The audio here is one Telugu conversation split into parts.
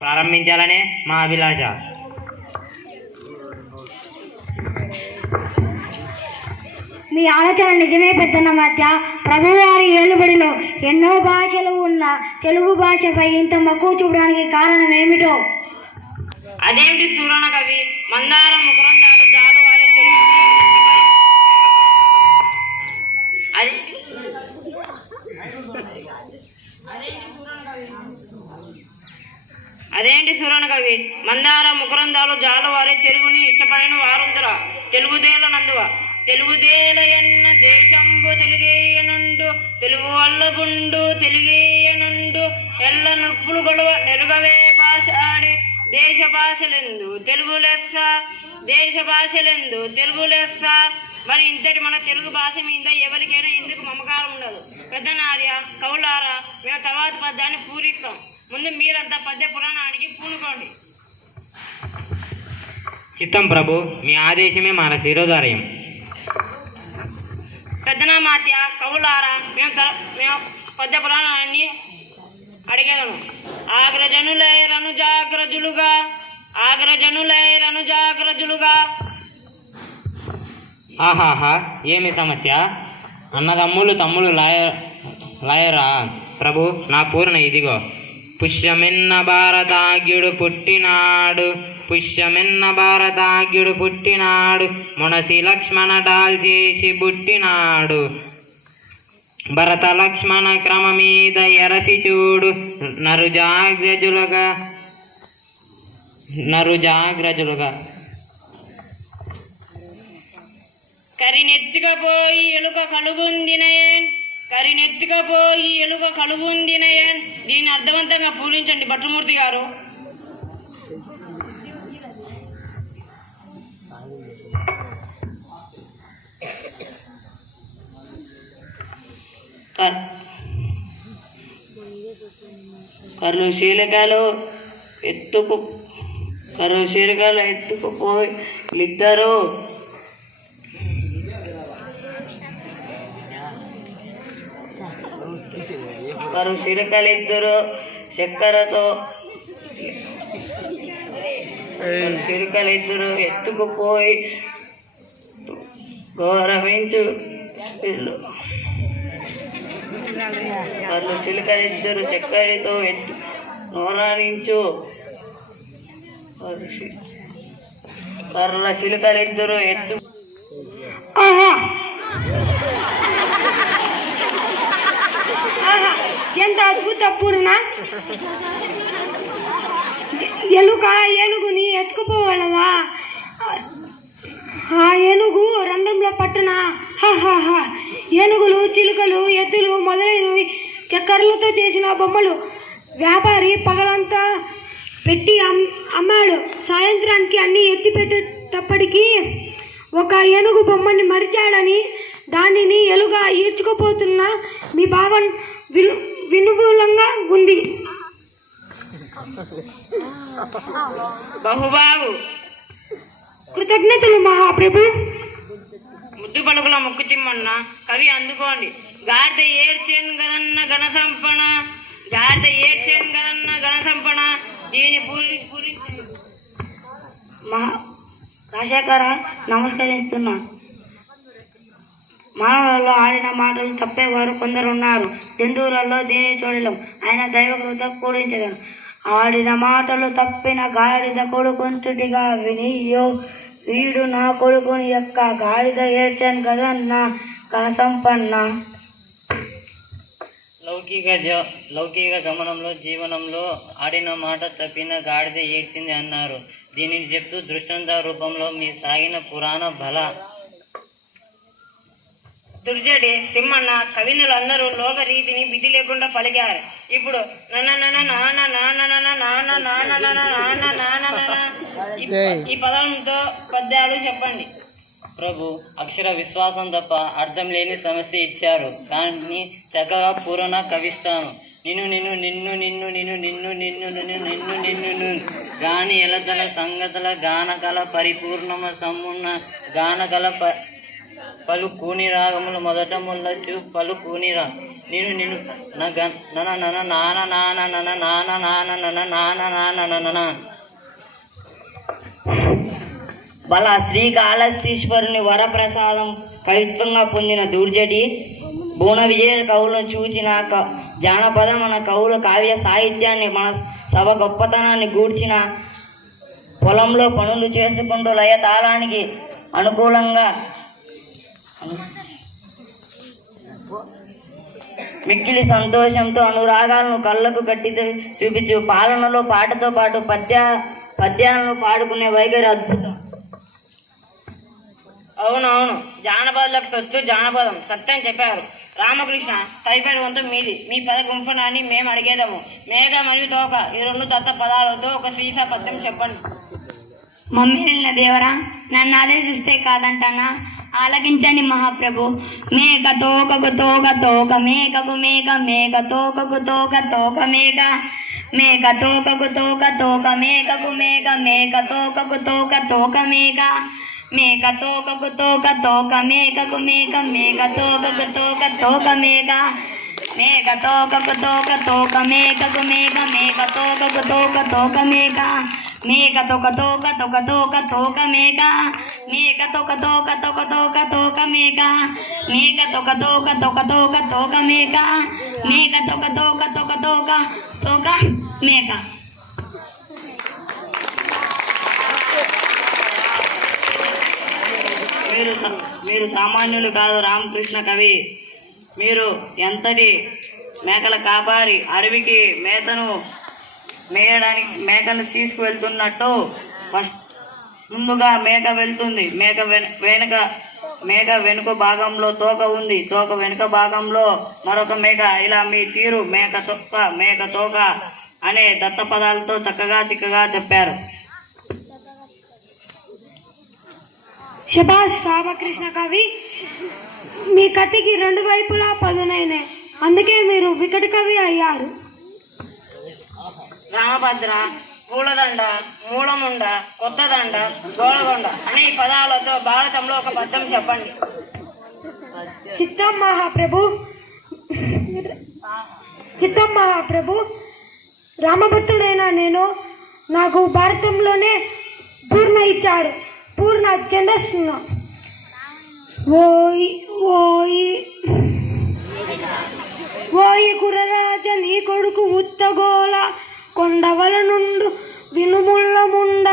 ప్రారంభించాలనే మా అభిలాష. మీ ఆలోచన నిజమే పెద్దన్నమాత్య. ప్రభువారి ఏలుబడిలో ఎన్నో భాషలు ఉన్న తెలుగు భాషపై ఇంత మక్కువ చూపడానికి కారణం ఏమిటో? అదేమిటి సూరణ కవి? మందారం ముకురందాలు జాలు వారే అదేంటి సూరణ కవి? మందార ముకురందాలు జాలవారే తెలుగుని ఇష్టపడిన వారుందరా తెలుగుదేల నందువ తెలుగుదేల ఎన్న దేశంబు తెలుగేయనుండు తెలుగు వల్లగుండు తెలుగేయనుండు ఎల్ల నొప్పులు గొడవ నెరుగవే భాష ఆడి దేశ భాషలెందు తెలుగు లెస్స దేశ భాషలెందు తెలుగు లెస్స. మరి ఇంతటి మన తెలుగు భాష మీద ఎవరికైనా ఎందుకు మమకారం ఉండదు? పెద్దనార్య కవులారా, మేము తర్వాత పద్యాన్ని పూరిస్తాం. ముందు మీరంతా పద్య పురాణానికి పూనుకోండి. చిత్తం ప్రభు, మీ ఆదేశమే మన శిరోధార్యం. పెద్దనామాత్య కవులారా, మేము పద్య పురాణాన్ని అడిగేదను. ఆగ్రజనులైరను జాగ్రజులుగా ఆగ్రజనులైరను జాగ్రజులుగా. ఆహాహా, ఏమి సమస్య? అన్నదమ్ములు తమ్ములు లాయరా ప్రభు. నా పూర్ణ ఇదిగో. పుష్యమెన్న భారతాగ్యుడు పుట్టినాడు పుష్యమెన్న భారతాగ్యుడు పుట్టినాడు మొనసి లక్ష్మణ డాల్చేసి పుట్టినాడు భరత లక్ష్మణ క్రమ మీద ఎరసి చూడు నరు జాగ్రజులుగా. కరినెత్తుకపోయి ఎలుక కలుగుందినయన్ కరినెత్తుకపోయి ఎలుక కలుగుందినయన్. దీన్ని అర్థవంతంగా పూరించండి భట్రమూర్తి గారు. కరుశీలకాలు ఎత్తుకుపోయి ఇద్దరు చిరుకలిద్దరు చక్కెరతో చిరుకలిద్దరు ఎత్తుకుపోయి గౌరవించు వాళ్ళు చిలుకలిద్దరు చక్కెరతో గౌరవించు కర్ల చిలుకలిద్దరు ఎత్తు. ఎంత అద్భుత పూర్ణ! ఎలుక ఏనుగుని ఎత్తుకుపోవాలదా? ఆ ఏనుగు రంధ్రంలో పట్టున ఏనుగులు చిలుకలు ఎద్దులు మొదలైనవి చక్కెరలతో చేసిన బొమ్మలు వ్యాపారి పగలంతా పెట్టి అమ్మాడు. సాయంత్రానికి అన్నీ ఎత్తి పెట్టేటప్పటికీ ఒక ఏనుగు బొమ్మని మరిచాడని దానిని ఎలుక ఈడ్చుకుపోతున్న మీ భావం వినుకూలంగా ఉంది. బహుబాగు కృతజ్ఞతలు మహాప్రభు. ముద్దు పలుకుల ముక్కు చిమ్మన్న కవి అందుకోండి. గాడిద ఏడ్చేను గదన్న గణ సంపణ గాడిద ఏడ్చేను గదన్న గణ సంపణ. దీని పూరి రాజాకార నమస్కరిస్తున్నా. మానవులలో ఆడిన మాటలు తప్పేవారు కొందరు ఉన్నారు. జంతువులలో దీని చూడలేం. ఆయన దైవకృత కూడించగలను. ఆడిన మాటలు తప్పిన గాడిద కొడుకుంటుడిగా వినియో వీడు నా కొడుకుని యొక్క గాడిద ఏడ్చాను కదన్న కనసంపన్న. లౌకిక గమనంలో జీవనంలో ఆడిన మాట తప్పిన గాడిద ఏడ్చింది అన్నారు. దీనిని చెప్తూ దృష్టాంత రూపంలో మీ సాగిన పురాణ బల దుర్జడి తిమ్మన్న కవినులందరూ లోక రీతిని విధి లేకుండా పలికారు. ఇప్పుడు ఈ పదంతో పద్యాలు చెప్పండి. ప్రభు అక్షర విశ్వాసం తప్ప అర్థం లేని సమస్య ఇచ్చారు. కానీ చక్కగా పూర్ణ కవిస్తాను. నిన్ను నిన్ను నిన్ను నిన్ను నిన్ను నిన్ను నిన్ను నిన్ను నిన్ను నిన్ను నిన్ను గాని ఎలతల సంగతుల గానకల పరిపూర్ణమ సమ్మున్న గానకల పలు కూని రాగములు మొదట ముల్లచ్చు పలు కూనిరా నేను నేను నాన్న బల శ్రీకాళహస్తీశ్వరుని వరప్రసాదం కవిత్వంగా పొందిన దూర్జటి భువన విజయ కవులను చూచిన జానపద మన కవుల కావ్య సాహిత్యాన్ని మన సభ గొప్పతనాన్ని గూర్చిన పొలంలో పనులు చేసుకుంటూ లయ తాళానికి అనుకూలంగా మిక్కిలి సంతోషంతో అనురాగాలను కళ్ళకు కట్టి చూపించు పాలనలో పాటతో పాటు పద్యాలను పాడుకునే వైఖరి అద్భుతం. అవునవును, జానపదాలకు సొత్తు జానపదం సత్యం చెప్పారు రామకృష్ణ. తదుపరి వంతు మీది. మీ పద గుంపనాన్ని మేము అడిగేదాము. మేఘ మరియు తోక ఈ రెండు దత్త పదాలతో ఒక శ్రీస పద్యం చెప్పండి. మమ్మీలిన దేవరా, నన్ను ఆదేశిస్తే కాదంటానా? ఆలకించండి మహాప్రభు. మేక తోకకు తోక తోక మేకకు మేక మేక తోకకు తోక తోక మేక మేక తోకకు తోక తోక మేకకు మేక మేక తోకకు తోక తోక మేక మేక తోకకు తోక తోక మేకకు మేక మేక తోకకు తోక తోక మేక మేక తోకకు తోక తోక మేకకు మేక మేక తోకకు తోక తోక మేక మేక తోక తోక తోక తోక తోక మేక మేక తోక తోక తోక తోక తోక మేక మేక తోక తోక తోక తోక తోక మేక మేక తోక తోక తోక తోక తోక మేక. మీరు సామాన్యులు కాదు రామకృష్ణ కవి. మీరు ఎంతటి మేకల కాపారి అడవికి మేయడానికి మేకను తీసుకువెళ్తున్నట్టు ముందుగా మేక వెళ్తుంది. మేక వెనుక భాగంలో తోక ఉంది. తోక వెనుక భాగంలో మరొక మేక. ఇలా మీ తీరు మేక తోక అనే దత్త పదాలతో చక్కగా చిక్కగా చెప్పారు. శభాష్ రామకృష్ణ కవి. మీ కత్తికి రెండు వైపులా పదునైనాయి, అందుకే మీరు వికట కవి అయ్యారు. రామభద్ర, పూలదండ, మూలముండ, కొత్తదండ, గోళగొండ అనే పదాలతో భారతంలో ఒక పద్యం చెప్పండి. చిత్తం మహాప్రభు, రామభక్తుడైన నేను నాకు భారతంలోనే పూర్ణ ఇచ్చాడు. పూర్ణ ఛందస్సును ఓయి కురరాజ నీ కొడుకు ఉత్తగోల కొండవల నుండు వినుముళ్ళ ముండ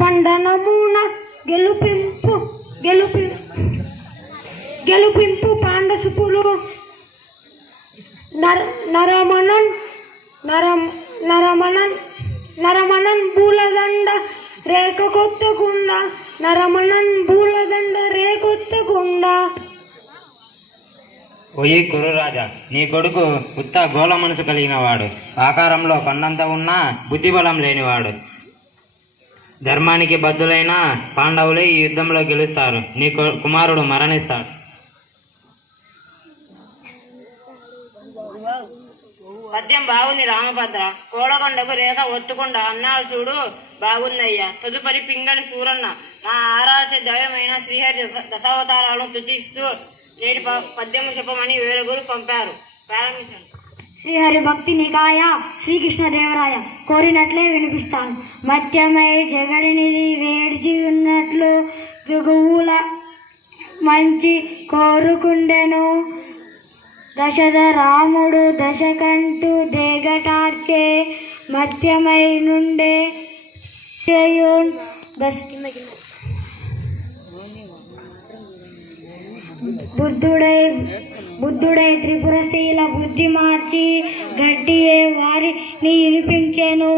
బండనమున గెలుపింపు పాండసుపులు నరమణన్ పూలదండ రేకొత్తకుండా నరమణన్ పూలదండ రేకొత్తకుండా. ఓయి కురురాజా, నీ కొడుకు ఉత్త గోళ మనసు కలిగిన వాడు, ఆకారంలో కొండంత ఉన్నా బుద్ధిబలం లేనివాడు. ధర్మానికి బద్దులైన పాండవులే ఈ యుద్ధంలో గెలుస్తారు. నీ కుమారుడు మరణిస్తాడు. పద్యం బాగుంది రామభద్ర. కోడకొండకు రేఖ ఒత్తుకుండా అన్నాడు చూడు, బాగుందయ్యా. తదుపరి పింగళి సూరన్న, నా ఆరాధ్య దైవమైన శ్రీహరి దశావతారాలను తుచిస్తూ నేటి పద్యము చెప్పమని వేరుగురు పంపారు. ప్రారంభించాను. శ్రీహరి భక్తి నికాయ శ్రీకృష్ణదేవరాయ కోరినట్లే వినిపిస్తాను. మత్యమై జగడినిది వేడిచి ఉన్నట్లు దిగువుల మంచి కోరుకుండెను. దశద రాముడు దశకంటూ దేగటార్చే మత్యమై నుండే బుద్ధుడై త్రిపురశీల బుద్ధి మార్చి గట్టియే వారిని వినిపించెను.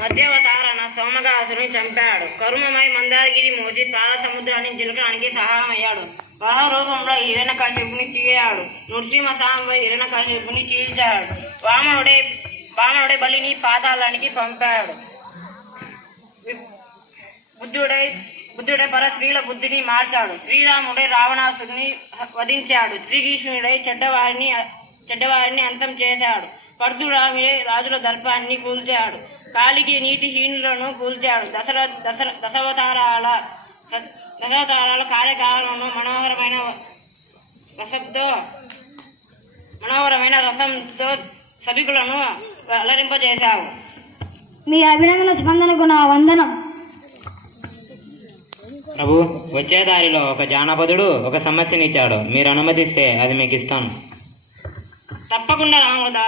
మధ్యవతారణ సోమగాసుని చంపాడు. కరుమమై మందారగిరి మోచి పాల సముద్రాన్ని చిలకడానికి సహాయమయ్యాడు. వరహ రూపంలో హిరణ్యకశిపుని చీరాడు. నృసింహ సాంబై హిరణ్యకశిపుని చీల్చాడు. వామనుడే బలిని పాతాళానికి పంపాడు. బుద్ధుడే పర స్త్రీల బుద్ధిని మార్చాడు. శ్రీరాముడే రావణాసుని వధించాడు. శ్రీకృష్ణుడై చెడ్డవారిని అంతం చేశాడు. పరశురాముడే రాజుల దర్పాన్ని కూల్చాడు. కాలికి నీతిహీనులను కూల్చాడు. దశావతారాల దశావతారాల కార్యకాలను మనోహరమైన రసంతో సభికులను అలరింపజేశావు. మీ అభినందన స్పందనకు నా వందనం. ప్రభు, వచ్చే దారిలో ఒక జానపదుడు ఒక సమస్యనిచ్చాడు. మీరు అనుమతిస్తే అది మీకు ఇస్తాను. తప్పకుండా రామోద,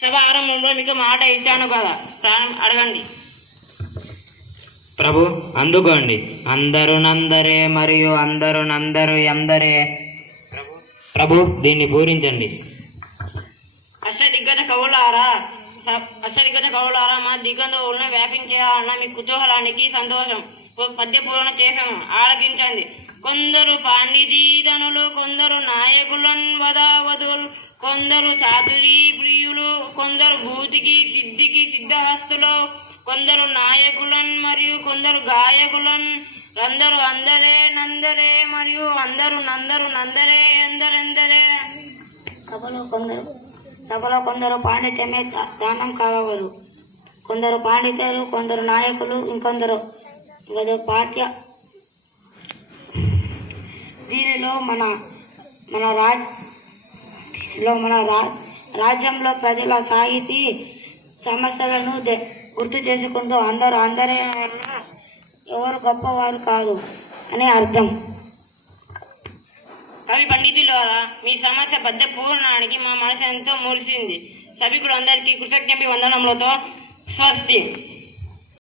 సభ ఆరంభంలో మీకు మాట ఇచ్చాను కదా, అడగండి. ప్రభు, అందుకోండి. అందరూ నందరే మరియు అందరూ నందరు ఎందరే. ప్రభు, దీన్ని పూరించండి. అష్టదిగ్గజ కవులారా, మా దిగ్గంధువులను వ్యాపించాలన్న మీ కుతూహలానికి సంతోషం. పద్య పూరణ చేశాము, ఆలకించండి. కొందరు పాండితీధనులు, కొందరు నాయకులన్ వదావధులు, కొందరు చాతురీ ప్రియులు, కొందరు భూతికి సిద్ధికి సిద్ధహస్తులు, కొందరు నాయకులన్ మరియు కొందరు గాయకులన్, అందరూ అందరే నందరే మరియు అందరూ నందరు నందరే ఎందరెందరే. సభలో కొందరు పాండిత్యమే దానం కావరు, కొందరు పాండిత్యులు, కొందరు నాయకులు, ఇంకొందరు పాఠ్య. దీనిలో మన రాజ్యంలో ప్రజల సాహితీ సమస్యలను గుర్తు చేసుకుంటూ అందరే ఎవరు గొప్పవారు కాదు అని అర్థం. కవి పండితులారా, మీ సమస్య పద్య పూర్ణానికి మా మనసు ఎంతో మురిసింది. సభికులందరికీ కృతజ్ఞత వందనములతో స్వస్తి.